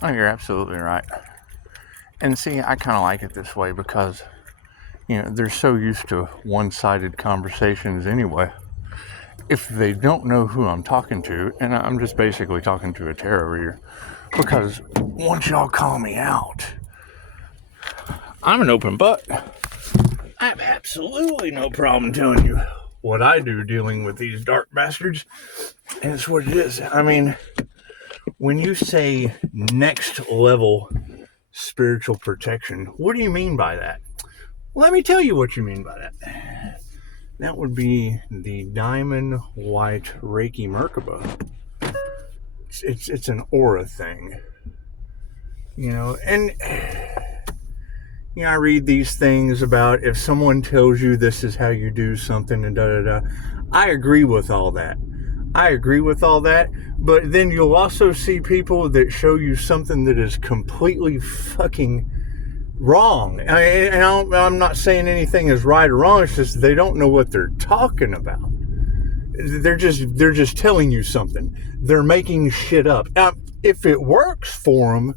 Oh, you're absolutely right. And see, I kind of like it this way because, they're so used to one-sided conversations anyway. If they don't know who I'm talking to, and I'm just basically talking to a tarot reader, because once y'all call me out, I'm an open book. I have absolutely no problem telling you what I do dealing with these dark bastards, and it's what it is. I mean, when you say next level spiritual protection, what do you mean by that? Let me tell you what you mean by that. That would be the diamond white Reiki Merkaba. It's an aura thing, and I read these things about if someone tells you this is how you do something and da-da-da. I agree with all that. But then you'll also see people that show you something that is completely fucking wrong. I'm not saying anything is right or wrong. It's just they don't know what they're talking about. They're just telling you something. They're making shit up. Now, if it works for them,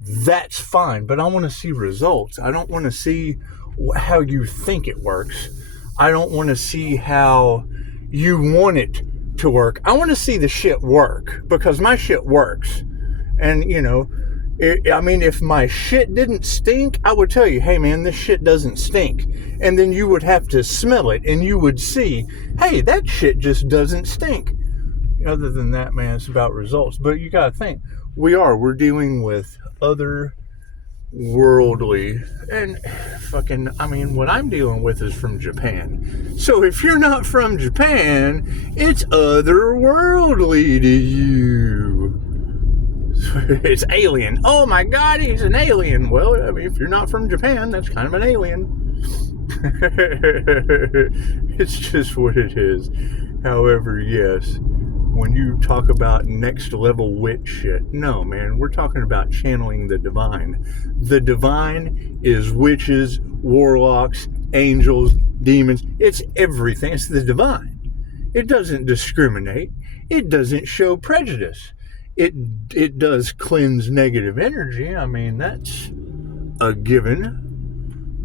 that's fine, but I want to see results. I don't want to see how you think it works. I don't want to see how you want it to work. I want to see the shit work, because my shit works. And, if my shit didn't stink, I would tell you, hey man, this shit doesn't stink. And then you would have to smell it and you would see, hey, that shit just doesn't stink. Other than that, man, it's about results. But you got to think, we're dealing with other worldly, and what I'm dealing with is from Japan. So if you're not from Japan, it's otherworldly to you. It's alien. Oh my God, he's an alien. Well, if you're not from Japan, that's kind of an alien. It's just what it is. However, yes, when you talk about next level witch shit, no, man, we're talking about channeling the divine. The divine is witches, warlocks, angels, demons. It's everything. It's the divine. It doesn't discriminate. It doesn't show prejudice. It does cleanse negative energy. That's a given.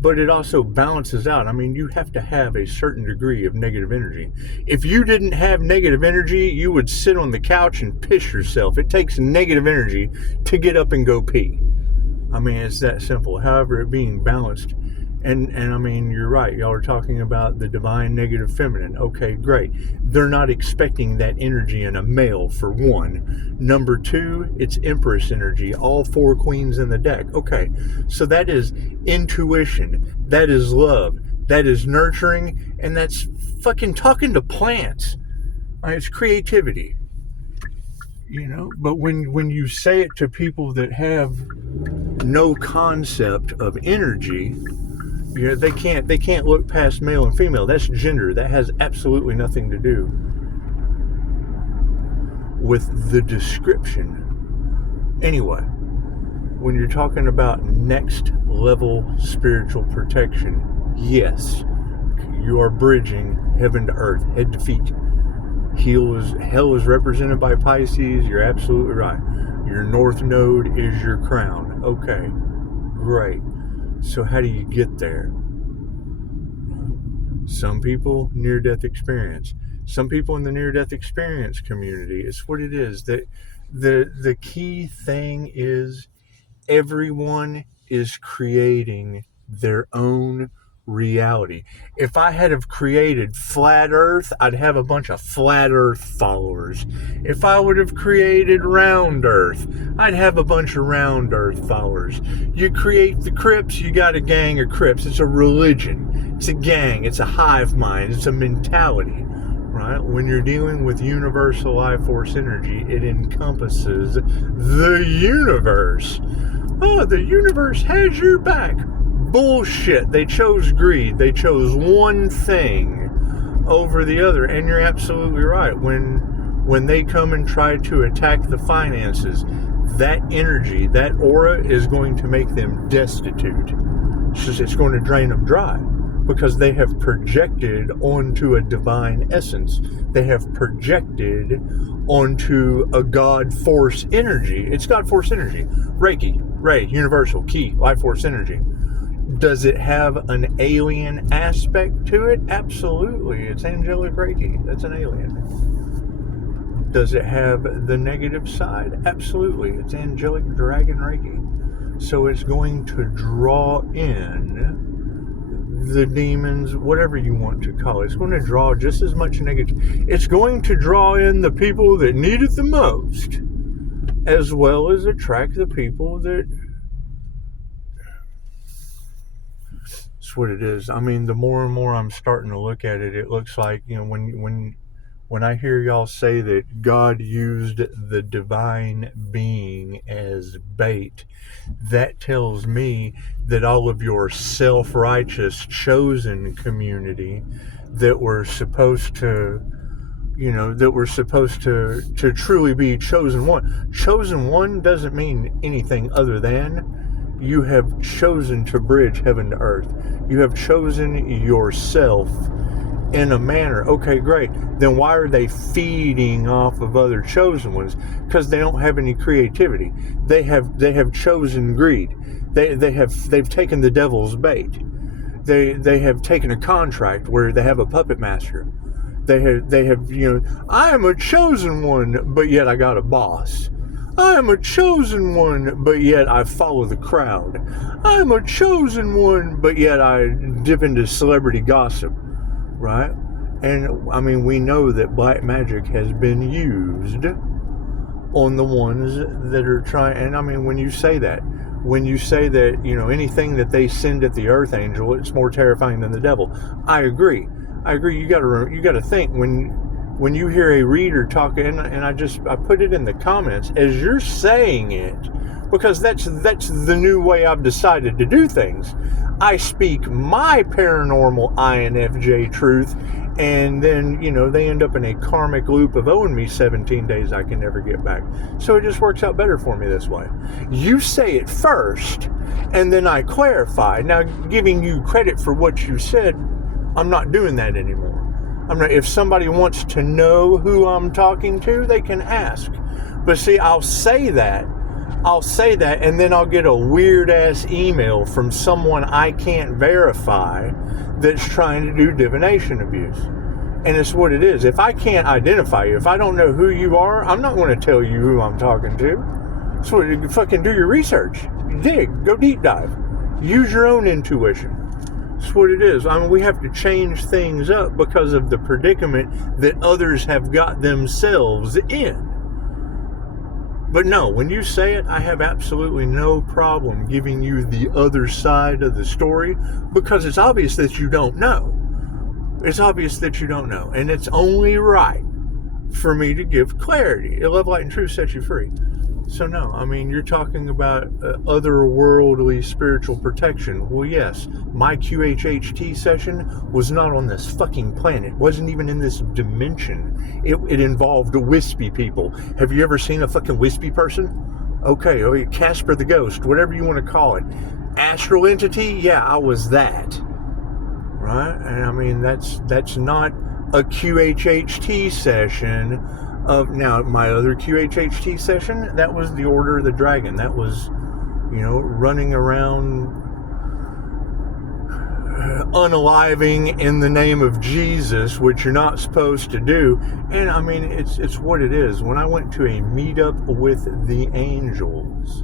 But it also balances out. You have to have a certain degree of negative energy. If you didn't have negative energy, you would sit on the couch and piss yourself. It takes negative energy to get up and go pee. It's that simple. However, it being balanced. And you're right. Y'all are talking about the divine negative feminine. Okay, great. They're not expecting that energy in a male, for one. Number two, it's Empress energy. All four queens in the deck. Okay, so that is intuition. That is love. That is nurturing. And that's fucking talking to plants. It's creativity. But when you say it to people that have no concept of energy, they can't look past male and female. That's gender. That has absolutely nothing to do with the description. Anyway, when you're talking about next level spiritual protection, yes, you are bridging heaven to earth, head to feet. Hell is represented by Pisces. You're absolutely right. Your north node is your crown. Okay, great. So how do you get there? Some people, near-death experience. Some people in the near-death experience community, it's what it is. That the key thing is everyone is creating their own reality. If I had have created flat earth, I'd have a bunch of flat earth followers. If I would have created round earth, I'd have a bunch of round earth followers. You create the Crips, you got a gang of Crips. It's a religion. It's a gang. It's a hive mind. It's a mentality, right? When you're dealing with universal life force energy, it encompasses the universe. Oh, the universe has your back. Bullshit. They chose greed. They chose one thing over the other. And you're absolutely right. When they come and try to attack the finances, that energy, that aura is going to make them destitute. It's going to drain them dry. because they have projected onto a divine essence. They have projected onto a God force energy. It's God force energy. Reiki, Ray, universal, key, life force energy. Does it have an alien aspect to it? Absolutely. It's angelic Reiki. That's an alien. Does it have the negative side? Absolutely. It's angelic dragon Reiki. So it's going to draw in the demons, whatever you want to call it. It's going to draw just as much negative. It's going to draw in the people that need it the most, as well as attract the people that... That's what it is. I mean, the more and more I'm starting to look at it, it looks like, you know, when I hear y'all say that God used the divine being as bait, that tells me that all of your self-righteous chosen community that were supposed to, you know, that were supposed to truly be chosen one. Chosen one doesn't mean anything other than you have chosen to bridge heaven to earth. You have chosen yourself in a manner. Okay, great. Then why are they feeding off of other chosen ones? Because they don't have any creativity. They have chosen greed. They've taken the devil's bait. They have taken a contract where they have a puppet master. They have, you know, I am a chosen one, but yet I got a boss. I am a chosen one, but yet I follow the crowd. I am a chosen one, but yet I dip into celebrity gossip, right? And, I mean, we know that black magic has been used on the ones that are trying, and, I mean, when you say that, you know, anything that they send at the earth angel, it's more terrifying than the devil. I agree. You gotta think when you hear a reader talk, and I put it in the comments as you're saying it, because that's the new way I've decided to do things. I speak my paranormal INFJ truth, and then, you know, they end up in a karmic loop of owing me 17 days I can never get back. So it just works out better for me this way. You say it first, and then I clarify. Now, giving you credit for what you said, I'm not doing that anymore. If somebody wants to know who I'm talking to, they can ask. But see, I'll say that, and then I'll get a weird-ass email from someone I can't verify that's trying to do divination abuse. And it's what it is. If I can't identify you, if I don't know who you are, I'm not going to tell you who I'm talking to. So you fucking do your research. Dig. Go deep dive. Use your own intuition. That's what it is. I mean, we have to change things up because of the predicament that others have got themselves in. But no, when you say it, I have absolutely no problem giving you the other side of the story, because it's obvious that you don't know. It's obvious that you don't know. And it's only right for me to give clarity. Love, light, and truth set you free. So no, I mean, you're talking about otherworldly spiritual protection. Well, yes, my QHHT session was not on this fucking planet. Wasn't even in this dimension. It involved wispy people. Have you ever seen a fucking wispy person? Okay, Casper the Ghost, whatever you want to call it. Astral entity? Yeah, I was that. Right? And I mean, that's not a QHHT session. Now, my other QHHT session, that was the Order of the Dragon. That was, you know, running around unaliving in the name of Jesus, which you're not supposed to do. And I mean, it's what it is. When I went to a meetup with the angels,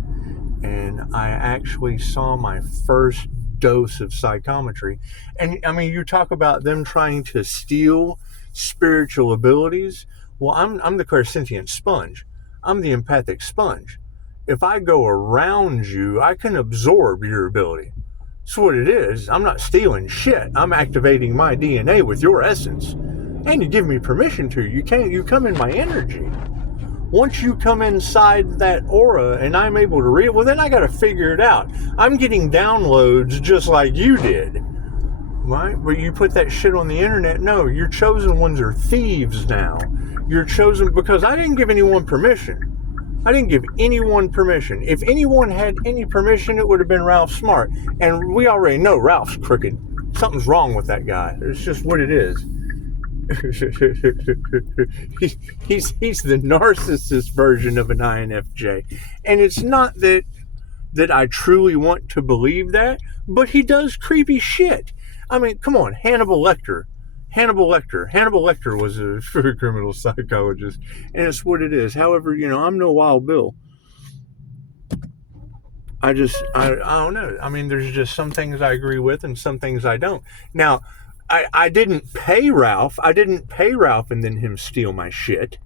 and I actually saw my first dose of psychometry, and I mean, you talk about them trying to steal spiritual abilities. Well, I'm the clairsentient sponge. I'm the empathic sponge. If I go around you, I can absorb your ability. That's what it is. I'm not stealing shit. I'm activating my DNA with your essence. And you give me permission to. You come in my energy. Once you come inside that aura and I'm able to read it, well, then I got to figure it out. I'm getting downloads just like you did. Right? But you put that shit on the internet. No, your chosen ones are thieves now. You're chosen because I didn't give anyone permission. I didn't give anyone permission. If anyone had any permission, it would have been Ralph Smart. And we already know Ralph's crooked. Something's wrong with that guy. It's just what it is. He's the narcissist version of an INFJ. And it's not that I truly want to believe that, but he does creepy shit. I mean, come on, Hannibal Lecter was a criminal psychologist, and it's what it is. However, I'm no Wild Bill. I don't know. I mean, there's just some things I agree with and some things I don't. Now, I didn't pay Ralph. And then him steal my shit.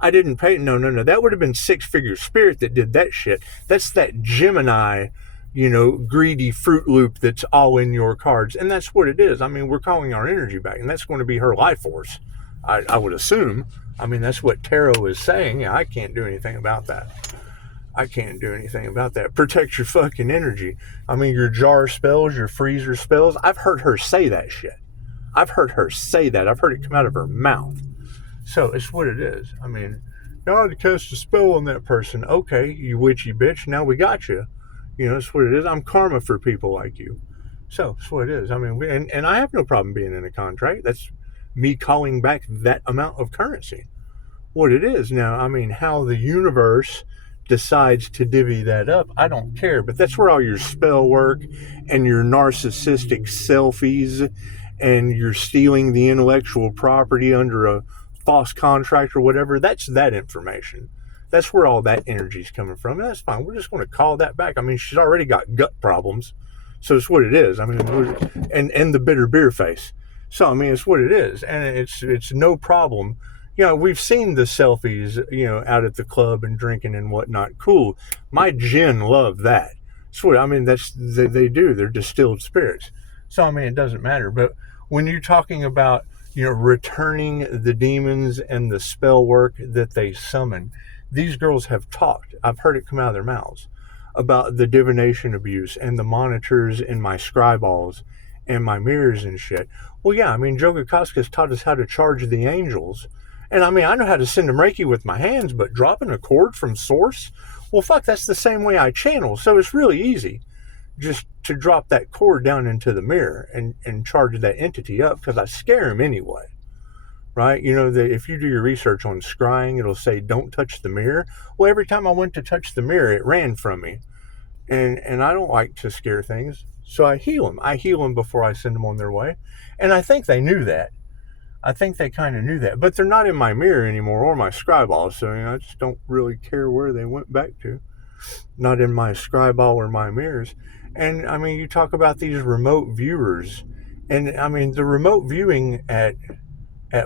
I didn't pay. No. That would have been Six-Figure Spirit that did that shit. That's that Gemini, greedy Fruit Loop that's all in your cards. And that's what it is. I mean, we're calling our energy back, and that's going to be her life force, I would assume. I mean, that's what tarot is saying. I can't do anything about that. Protect your fucking energy. I mean, your jar spells, your freezer spells. I've heard her say that shit. I've heard it come out of her mouth. So it's what it is. I mean, God cast a spell on that person. Okay, you witchy bitch. Now we got you. It's what it is. I'm karma for people like you. So it's what it is. I mean, and I have no problem being in a contract. That's me calling back that amount of currency. What it is now. I mean, how the universe decides to divvy that up, I don't care. But that's where all your spell work and your narcissistic selfies and you're stealing the intellectual property under a false contract or whatever, that's that information. That's where all that energy is coming from. And that's fine. We're just going to call that back. I mean, she's already got gut problems. So it's what it is. I mean, and the bitter beer face. So, I mean, it's what it is. And it's no problem. We've seen the selfies, out at the club and drinking and whatnot. Cool. My gin love that. So, I mean, they do. They're distilled spirits. So, I mean, it doesn't matter. But when you're talking about, returning the demons and the spell work that they summon, these girls have talked. I've heard it come out of their mouths about the divination abuse and the monitors in my scry balls and my mirrors and shit. Well, yeah, I mean, Joe Koska's taught us how to charge the angels. And I mean, I know how to send them Reiki with my hands, but dropping a cord from source, well, fuck, that's the same way I channel. So it's really easy just to drop that cord down into the mirror and charge that entity up, because I scare him anyway, right? If you do your research on scrying, it'll say, don't touch the mirror. Well, every time I went to touch the mirror, it ran from me. And I don't like to scare things. So I heal them. I heal them before I send them on their way. And I think they knew that. I think they kind of knew that. But they're not in my mirror anymore or my scryball. So I just don't really care where they went back to. Not in my scryball or my mirrors. And I mean, you talk about these remote viewers. And I mean, the remote viewing at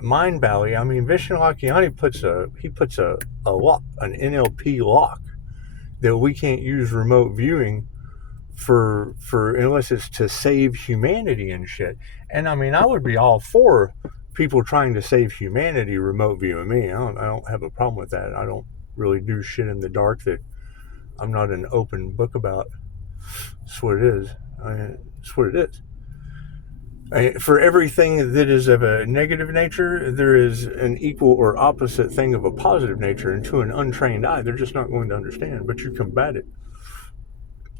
Mind Valley, I mean, Vishnu Lakiani puts a lock, an NLP lock, that we can't use remote viewing for unless it's to save humanity and shit. And I mean, I would be all for people trying to save humanity remote viewing me. I don't have a problem with that. I don't really do shit in the dark that I'm not an open book about. That's what it is. It's what it is. For everything that is of a negative nature, there is an equal or opposite thing of a positive nature, and to an untrained eye, they're just not going to understand. But you combat it.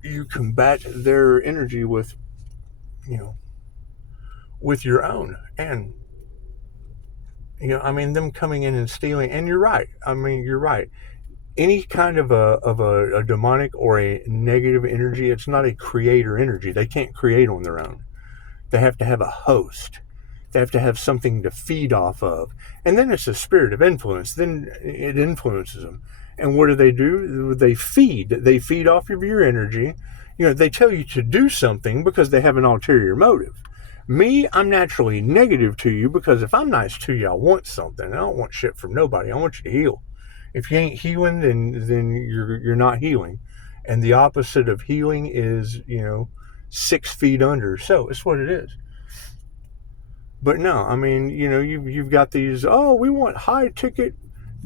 You combat their energy with your own. And I mean, them coming in and stealing. And you're right. I mean, you're right. Any kind of a demonic or a negative energy, it's not a creator energy. They can't create on their own. They have to have a host. They have to have something to feed off of. And then it's a spirit of influence. Then it influences them. And what do? They feed. They feed off of your energy. They tell you to do something because they have an ulterior motive. Me, I'm naturally negative to you because if I'm nice to you, I want something. I don't want shit from nobody. I want you to heal. If you ain't healing, then you're not healing. And the opposite of healing is, 6 feet under. So it's what it is. But no, I mean, you've got these, we want high ticket,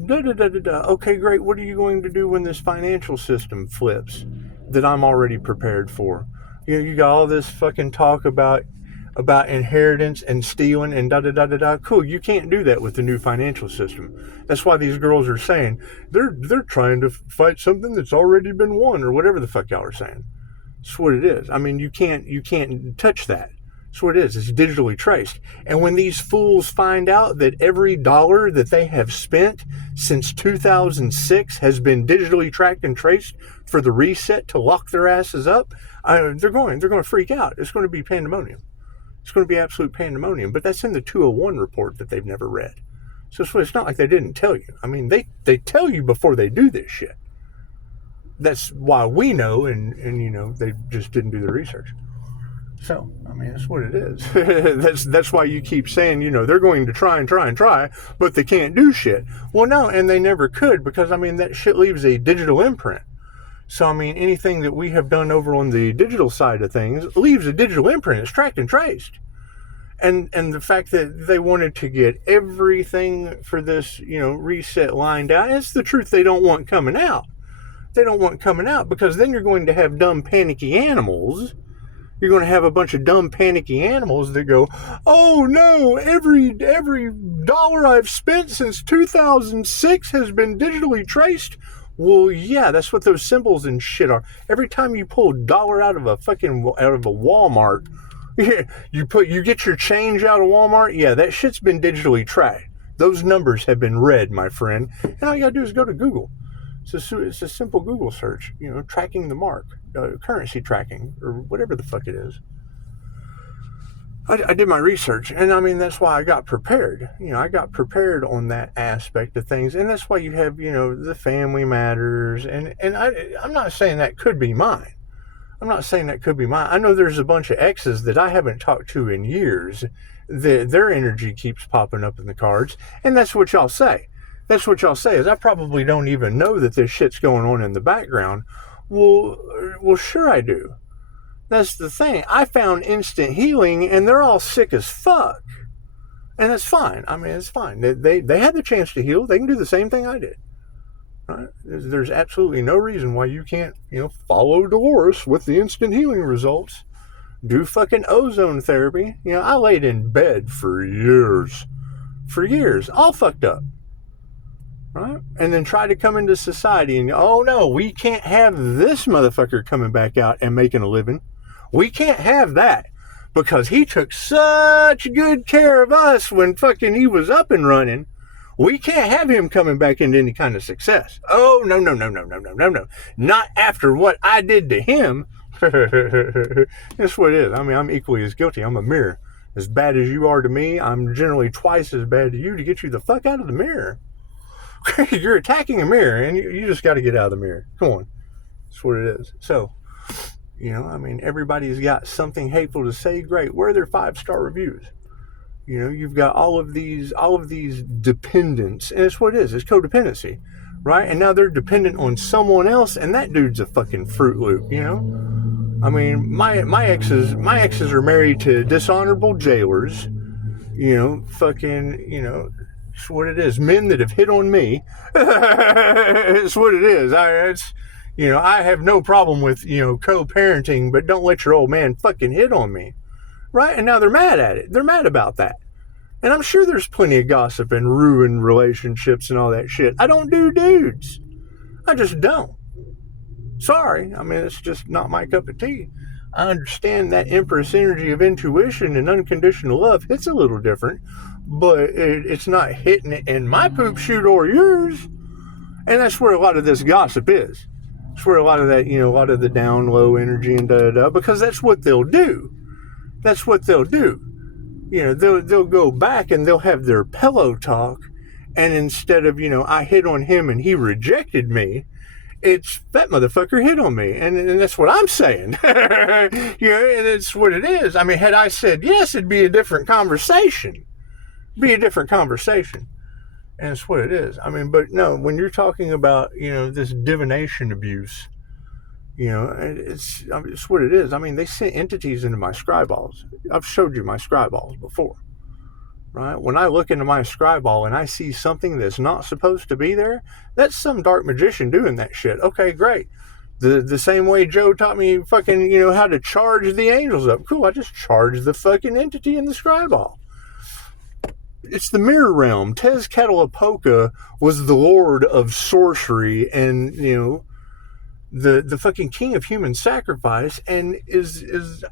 da-da-da-da-da. Okay, great. What are you going to do when this financial system flips that I'm already prepared for? You got all this fucking talk about inheritance and stealing and da-da-da-da-da. Cool, you can't do that with the new financial system. That's why these girls are saying they're trying to fight something that's already been won, or whatever the fuck y'all are saying. That's what it is. I mean, you can't touch that. That's what it is. It's digitally traced. And when these fools find out that every dollar that they have spent since 2006 has been digitally tracked and traced for the reset to lock their asses up, they're going to freak out. It's going to be pandemonium. It's going to be absolute pandemonium. But that's in the 201 report that they've never read. So it's not like they didn't tell you. I mean, they tell you before they do this shit. That's why we know, and they just didn't do the research. So, I mean, that's what it is. that's why you keep saying, they're going to try and try and try, but they can't do shit. Well, no, and they never could, because, I mean, that shit leaves a digital imprint. So, I mean, anything that we have done over on the digital side of things leaves a digital imprint. It's tracked and traced. And the fact that they wanted to get everything for this, reset lined out, it's the truth they don't want coming out. They don't want coming out, because then you're going to have dumb, panicky animals. You're going to have a bunch of dumb, panicky animals that go, oh no, every dollar I've spent since 2006 has been digitally traced. Well, yeah, that's what those symbols and shit are. Every time you pull a dollar out of a Walmart, you get your change out of Walmart, yeah, that shit's been digitally tracked. Those numbers have been read, my friend. And all you gotta do is go to Google. It's a simple Google search, tracking the mark, currency tracking, or whatever the fuck it is. I did my research, and I mean, that's why I got prepared. I got prepared on that aspect of things, and that's why you have, the family matters, and I'm not saying that could be mine. I know there's a bunch of exes that I haven't talked to in years, that their energy keeps popping up in the cards, and that's what y'all say. Is I probably don't even know that this shit's going on in the background. Well, sure I do. That's the thing. I found instant healing, and they're all sick as fuck. And that's fine. I mean, it's fine. They had the chance to heal. They can do the same thing I did. Right? There's absolutely no reason why you can't, follow Dolores with the instant healing results. Do fucking ozone therapy. I laid in bed for years, all fucked up. Right? And then try to come into society and, oh no, we can't have this motherfucker coming back out and making a living. We can't have that, because he took such good care of us when fucking he was up and running. We can't have him coming back into any kind of success. Oh, no. Not after what I did to him. That's what it is. I mean, I'm equally as guilty. I'm a mirror. As bad as you are to me, I'm generally twice as bad to you to get you the fuck out of the mirror. You're attacking a mirror, and you just got to get out of the mirror. Come on. That's what it is. So, I mean, everybody's got something hateful to say. Great. Where are their 5-star reviews? You've got all of these dependents, and it's what it is. It's codependency, right? And now they're dependent on someone else, and that dude's a fucking Fruit Loop, I mean, my exes are married to dishonorable jailers, it's what it is. Men that have hit on me. It's what it is. I have no problem with, co-parenting, but don't let your old man fucking hit on me. Right? And now they're mad at it. They're mad about that. And I'm sure there's plenty of gossip and ruined relationships and all that shit. I don't do dudes. I just don't. Sorry. I mean, it's just not my cup of tea. I understand that Empress energy of intuition and unconditional love hits a little different, but it's not hitting it in my poop chute or yours. And that's where a lot of this gossip is. It's where a lot of that, a lot of the down low energy and because that's what they'll do. They'll go back and they'll have their pillow talk, and instead of, I hit on him and he rejected me, it's that motherfucker hit on me, and that's what I'm saying. And it's what it is. I mean, had I said yes, it'd be a different conversation. And it's what it is. I mean, but no, when you're talking about, this divination abuse, it's what it is. I mean, they sent entities into my scry balls. I've showed you my scry balls before, right? When I look into my scry ball and I see something that's not supposed to be there, that's some dark magician doing that shit. Okay, great. The same way Joe taught me fucking, how to charge the angels up. Cool, I just charged the fucking entity in the scry ball. It's the mirror realm. Tezcatlipoca was the lord of sorcery and, the fucking king of human sacrifice, and is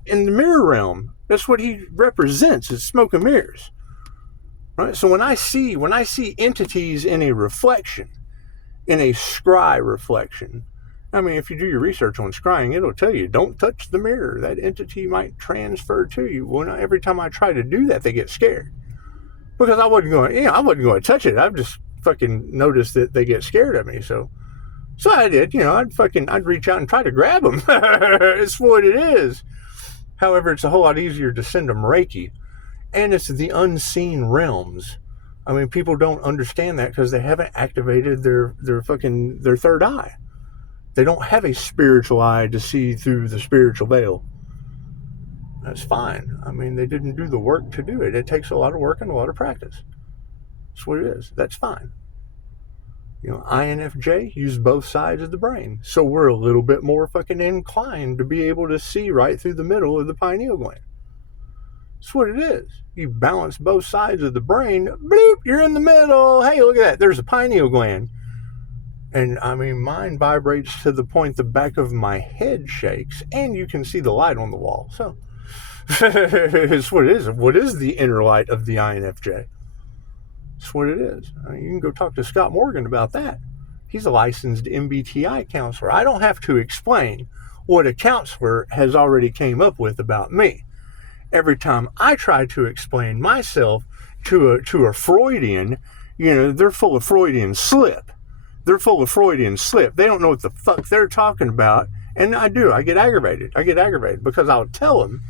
in the mirror realm. That's what he represents, is smoke and mirrors. Right? So when I see entities in a reflection, in a scry reflection, I mean, if you do your research on scrying, it'll tell you, don't touch the mirror. That entity might transfer to you. Well, every time I try to do that, they get scared. Because I wasn't going to touch it. I've just fucking noticed that they get scared of me. So I did, I'd reach out and try to grab them. It's what it is. However, it's a whole lot easier to send them Reiki. And it's the unseen realms. I mean, people don't understand that because they haven't activated their third eye. They don't have a spiritual eye to see through the spiritual veil. That's fine. I mean, they didn't do the work to do it. It takes a lot of work and a lot of practice. That's what it is. That's fine. INFJ use both sides of the brain. So we're a little bit more fucking inclined to be able to see right through the middle of the pineal gland. That's what it is. You balance both sides of the brain. Bloop, you're in the middle. Hey, look at that. There's a pineal gland. And I mean, mine vibrates to the point the back of my head shakes, and you can see the light on the wall. So it's what it is. What is the inner light of the INFJ? That's what it is. I mean, you can go talk to Scott Morgan about that. He's a licensed MBTI counselor. I don't have to explain what a counselor has already came up with about me. Every time I try to explain myself to a Freudian, they're full of Freudian slip. They're full of Freudian slip. They don't know what the fuck they're talking about. And I do. I get aggravated. Because I'll tell them,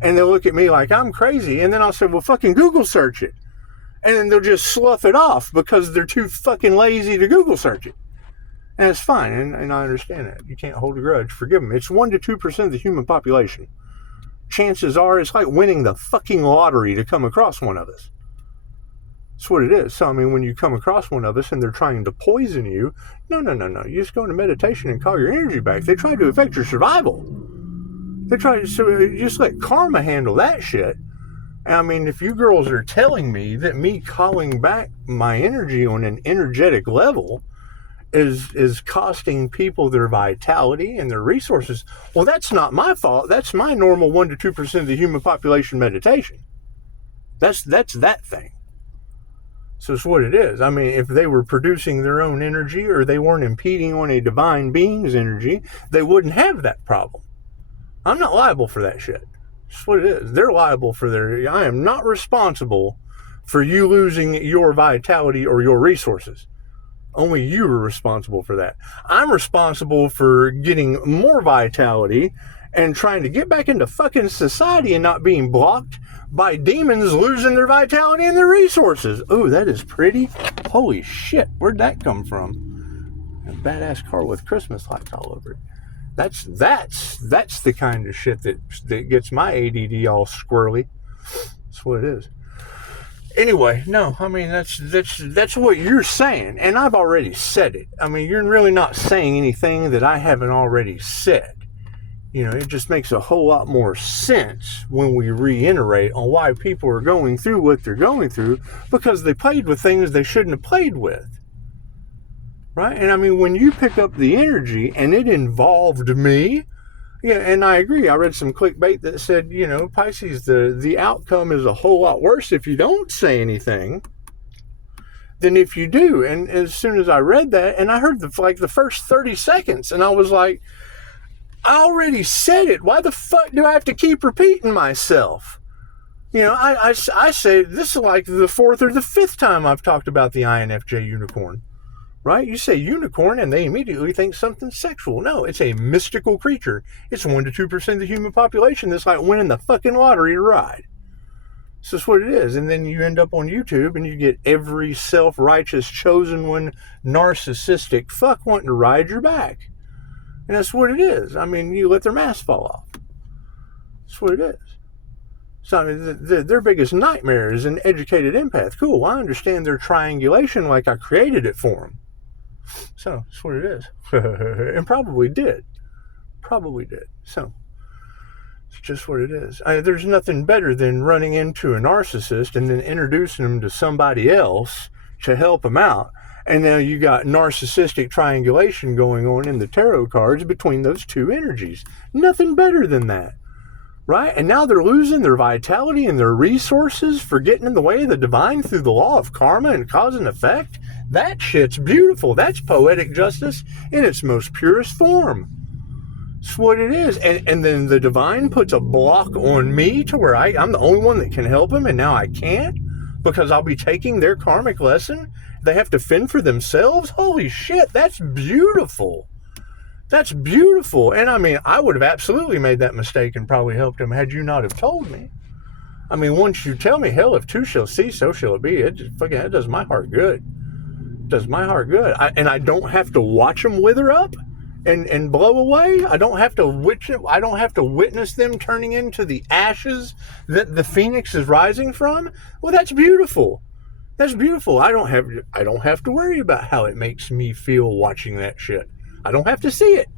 and they'll look at me like I'm crazy. And then I'll say, well, fucking Google search it. And then they'll just slough it off because they're too fucking lazy to Google search it. And it's fine. And I understand that. You can't hold a grudge. Forgive them. It's 1% to 2% of the human population. Chances are it's like winning the fucking lottery to come across one of us. That's what it is. So, I mean, when you come across one of us and they're trying to poison you, no. You just go into meditation and call your energy back. They try to affect your survival. You just let karma handle that shit. I mean, if you girls are telling me that me calling back my energy on an energetic level is costing people their vitality and their resources, well, that's not my fault. That's my normal 1% to 2% of the human population meditation. That's that thing. So it's what it is. I mean, if they were producing their own energy or they weren't impeding on a divine being's energy, they wouldn't have that problem. I'm not liable for that shit. That's what it is. They're liable for I am not responsible for you losing your vitality or your resources. Only you are responsible for that. I'm responsible for getting more vitality and trying to get back into fucking society and not being blocked by demons losing their vitality and their resources. Oh, that is pretty. Holy shit. Where'd that come from? A badass car with Christmas lights all over it. That's the kind of shit that gets my ADD all squirrely. That's what it is. Anyway, no, I mean, that's what you're saying, and I've already said it. I mean, you're really not saying anything that I haven't already said. It just makes a whole lot more sense when we reiterate on why people are going through what they're going through, because they played with things they shouldn't have played with. Right? And I mean, when you pick up the energy and it involved me, yeah, and I agree. I read some clickbait that said, Pisces, the outcome is a whole lot worse if you don't say anything than if you do. And as soon as I read that, and I heard the first 30 seconds, and I was like, I already said it. Why the fuck do I have to keep repeating myself? I say this is like the 4th or the 5th time I've talked about the INFJ unicorn. Right? You say unicorn and they immediately think something sexual. No, it's a mystical creature. It's 1% to 2% of the human population that's like winning the fucking lottery to ride. So that's what it is. And then you end up on YouTube and you get every self-righteous, chosen one, narcissistic fuck wanting to ride your back. And that's what it is. I mean, you let their mask fall off. That's what it is. So I mean, their biggest nightmare is an educated empath. Cool, I understand their triangulation like I created it for them. So that's what it is. And probably did. So it's just what it is. There's nothing better than running into a narcissist and then introducing them to somebody else to help them out. And now you got narcissistic triangulation going on in the tarot cards between those two energies. Nothing better than that. right? And now they're losing their vitality and their resources for getting in the way of the divine through the law of karma and cause and effect. That shit's beautiful. That's poetic justice in its most purest form. That's what it is. And then the divine puts a block on me to where I'm the only one that can help them, and now I can't because I'll be taking their karmic lesson. They have to fend for themselves. Holy shit, that's beautiful. That's beautiful. And I mean, I would have absolutely made that mistake and probably helped him had you not have told me. I mean, once you tell me, hell, if two shall see, so shall it be. It does my heart good. It does my heart good. And I don't have to watch them wither up and blow away. I don't have to witness them turning into the ashes that the phoenix is rising from. Well, that's beautiful. That's beautiful. I don't have to worry about how it makes me feel watching that shit. I don't have to see it.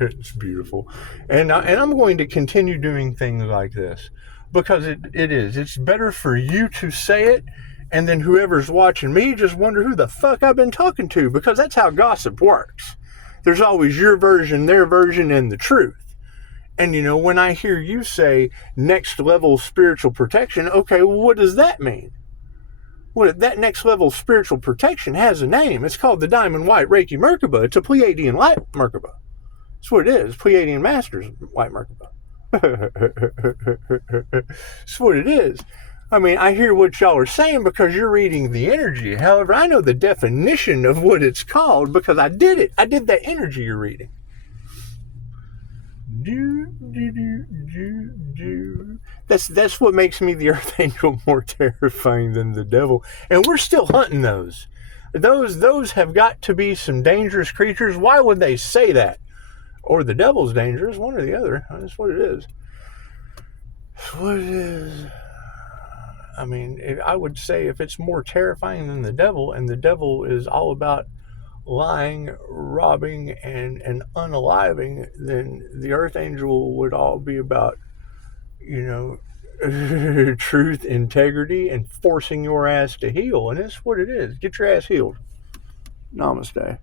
It's beautiful. And I'm going to continue doing things like this because it's better for you to say it, and then whoever's watching me just wonder who the fuck I've been talking to, because that's how gossip works. There's always your version, their version, and the truth. And you know, when I hear you say next level spiritual protection, okay, well, what does that mean? Well, that next level of spiritual protection has a name. It's called the Diamond White Reiki Merkaba. It's a Pleiadian light Merkaba. That's what it is. Pleiadian Masters White Merkaba. That's what it is. I mean, I hear what y'all are saying because you're reading the energy. However, I know the definition of what it's called because I did it. I did that energy you're reading. That's what makes me the Earth Angel more terrifying than the devil. And we're still hunting those. Those have got to be some dangerous creatures. Why would they say that? Or the devil's dangerous, one or the other. That's what it is. That's what it is. I mean, I would say if it's more terrifying than the devil, and the devil is all about lying, robbing, and unaliving, then the Earth Angel would all be about, you know, truth, integrity, and forcing your ass to heal. And that's what it is. Get your ass healed. Namaste.